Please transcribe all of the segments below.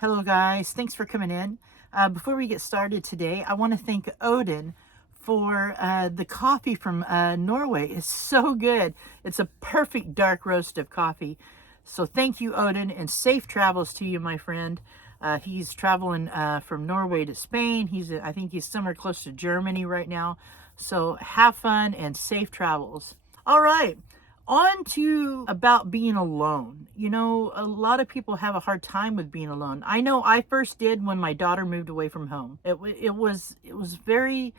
Hello guys, thanks for coming in. Before we get started today, I want to thank Odin for the coffee from Norway. It's so good. It's a perfect dark roast of coffee. So thank you, Odin, and safe travels to you, my friend. He's traveling from Norway to Spain. I think he's somewhere close to Germany right now. So have fun and safe travels. All right. On to about being alone. You know, a lot of people have a hard time with being alone. I know I first did when my daughter moved away from home. It was very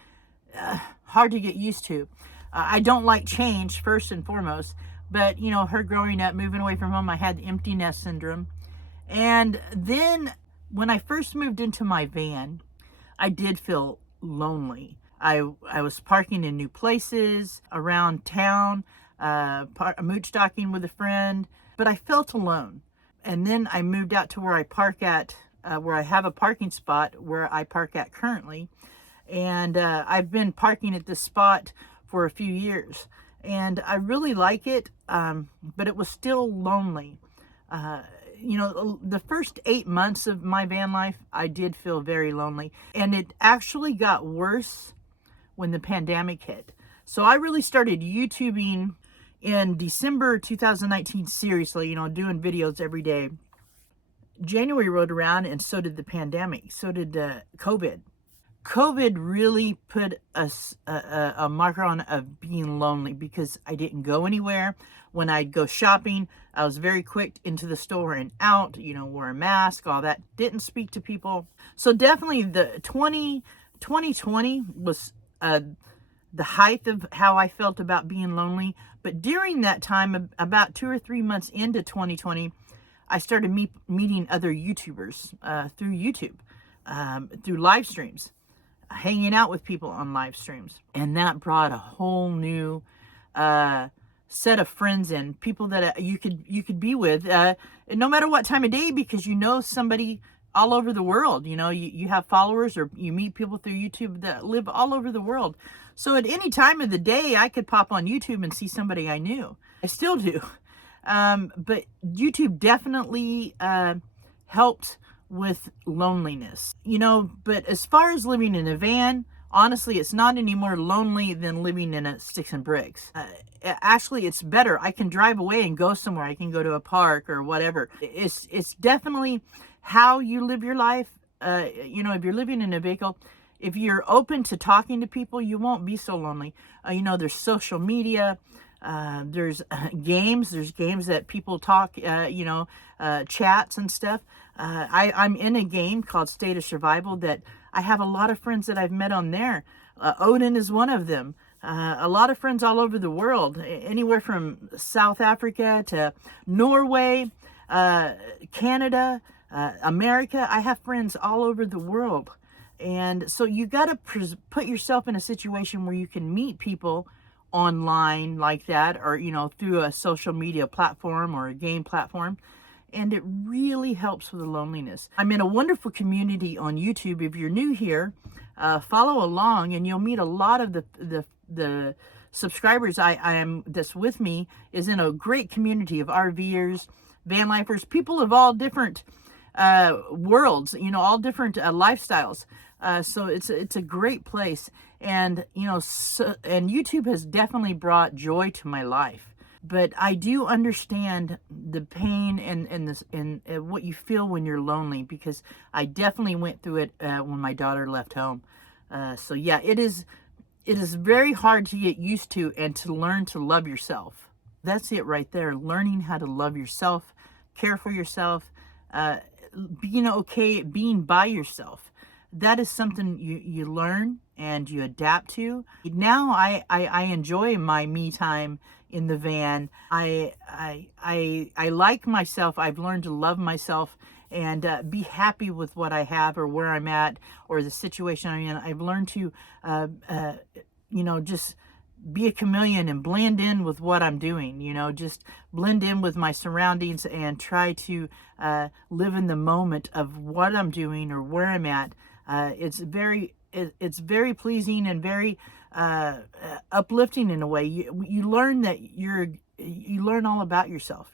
hard to get used to. I don't like change, first and foremost, but you know, her growing up, moving away from home, I had the empty nest syndrome. And then when I first moved into my van, I did feel lonely. I was parking in new places around town, mooch stocking with a friend, but I felt alone. And then I moved out to where I park at, where I have a parking spot where I park at currently. And I've been parking at this spot for a few years. And I really like it, but it was still lonely. You know, the first 8 months of my van life, I did feel very lonely. And it actually got worse when the pandemic hit. So I really started YouTubing in December 2019, seriously, you know, doing videos every day. January rolled around and so did the pandemic. So did COVID. COVID really put a marker on of being lonely because I didn't go anywhere. When I'd go shopping, I was very quick into the store and out, you know, wore a mask, all that. Didn't speak to people. So definitely the 2020 was the height of how I felt about being lonely. But during that time, about 2 or 3 months into 2020, I started meeting other YouTubers through YouTube, through live streams, hanging out with people on live streams. And that brought a whole new set of friends in, people that you could be with, no matter what time of day, because you know somebody all over the world. You know, you have followers or you meet people through YouTube that live all over the world. So at any time of the day, I could pop on YouTube and see somebody I knew. I still do. But YouTube definitely helped with loneliness. You know, but as far as living in a van, honestly, it's not any more lonely than living in a sticks and bricks. Actually, it's better. I can drive away and go somewhere. I can go to a park or whatever. It's definitely how you live your life. You know, if you're living in a vehicle, if you're open to talking to people, you won't be so lonely. You know, there's social media, there's games that people talk, you know, chats and stuff. I'm in a game called State of Survival that I have a lot of friends that I've met on there. Odin is one of them. A lot of friends all over the world, anywhere from South Africa to Norway, Canada, America. I have friends all over the world. And so you got to put yourself in a situation where you can meet people online like that, or, you know, through a social media platform or a game platform. And it really helps with the loneliness. I'm in a wonderful community on YouTube. If you're new here, follow along and you'll meet a lot of the subscribers I am that's with me is in a great community of RVers, van lifers, people of all different worlds, you know, all different lifestyles. So it's a great place. And, you know, and YouTube has definitely brought joy to my life. but I do understand the pain and what you feel when you're lonely, because I definitely went through it when my daughter left home. So yeah, it is very hard to get used to and to learn to love yourself. That's it right there. Learning how to love yourself, care for yourself, uh, being okay, being by yourself. That is something you learn and you adapt to. Now I enjoy my me time in the van. I like myself. I've learned to love myself and be happy with what I have or where I'm at or the situation I'm in. I've learned to, just be a chameleon and blend in with what I'm doing, just blend in with my surroundings and try to live in the moment of what I'm doing or where I'm at. It's very pleasing and very uplifting in a way. You learn that you learn all about yourself.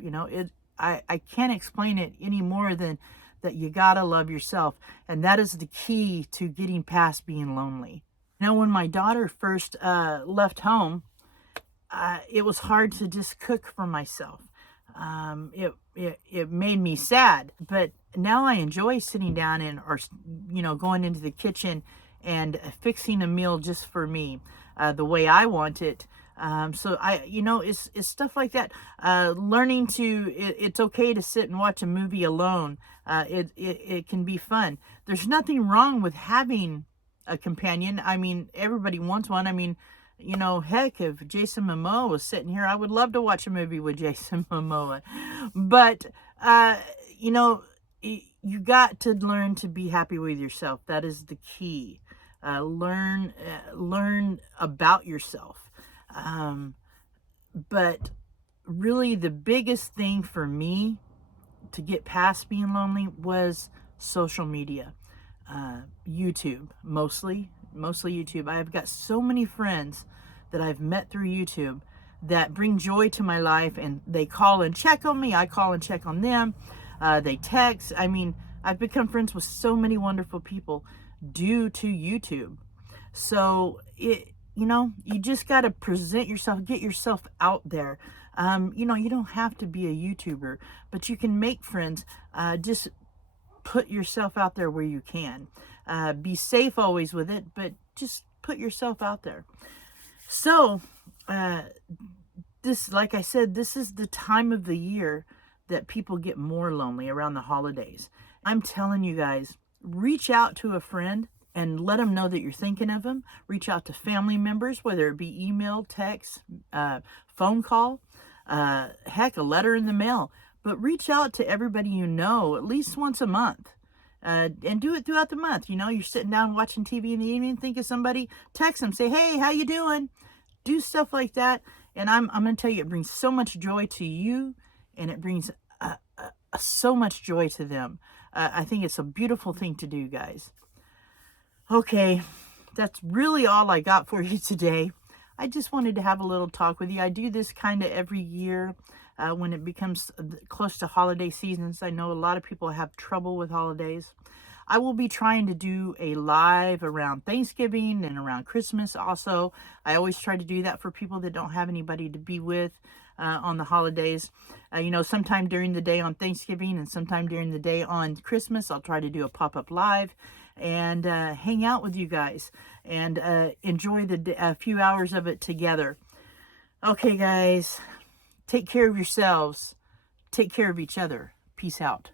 I can't explain it any more than that. You gotta love yourself, and that is the key to getting past being lonely. When my daughter first left home, it was hard to just cook for myself. It made me sad, but now I enjoy sitting down or going into the kitchen and fixing a meal just for me, the way I want it. So it's stuff like that. Learning it's okay to sit and watch a movie alone. It can be fun. There's nothing wrong with having a companion. I mean, everybody wants one. I mean, heck, if Jason Momoa was sitting here, I would love to watch a movie with Jason Momoa. But, you got to learn to be happy with yourself. That is the key. Learn about yourself. But really the biggest thing for me to get past being lonely was social media. YouTube, mostly YouTube. I've got so many friends that I've met through YouTube that bring joy to my life, and they call and check on me. I call and check on them. They text. I mean, I've become friends with so many wonderful people due to YouTube. So you just got to present yourself, get yourself out there. You don't have to be a YouTuber, but you can make friends. Just put yourself out there where you can. Be safe always with it, but just put yourself out there. So, like I said, this is the time of the year that people get more lonely, around the holidays. I'm telling you guys, reach out to a friend and let them know that you're thinking of them. Reach out to family members, whether it be email, text, phone call, heck, a letter in the mail. But reach out to everybody you know at least once a month. And do it throughout the month. You're sitting down watching TV in the evening, think of somebody, text them, say, hey, how you doing? Do stuff like that. And I'm going to tell you, it brings so much joy to you, and it brings so much joy to them. I think it's a beautiful thing to do, guys. Okay, that's really all I got for you today. I just wanted to have a little talk with you. I do this kind of every year. When it becomes close to holiday seasons. I know a lot of people have trouble with holidays. I will be trying to do a live around Thanksgiving and around Christmas also. I always try to do that for people that don't have anybody to be with on the holidays. Sometime during the day on Thanksgiving and sometime during the day on Christmas, I'll try to do a pop-up live and hang out with you guys and enjoy a few hours of it together. Okay, guys. Take care of yourselves. Take care of each other. Peace out.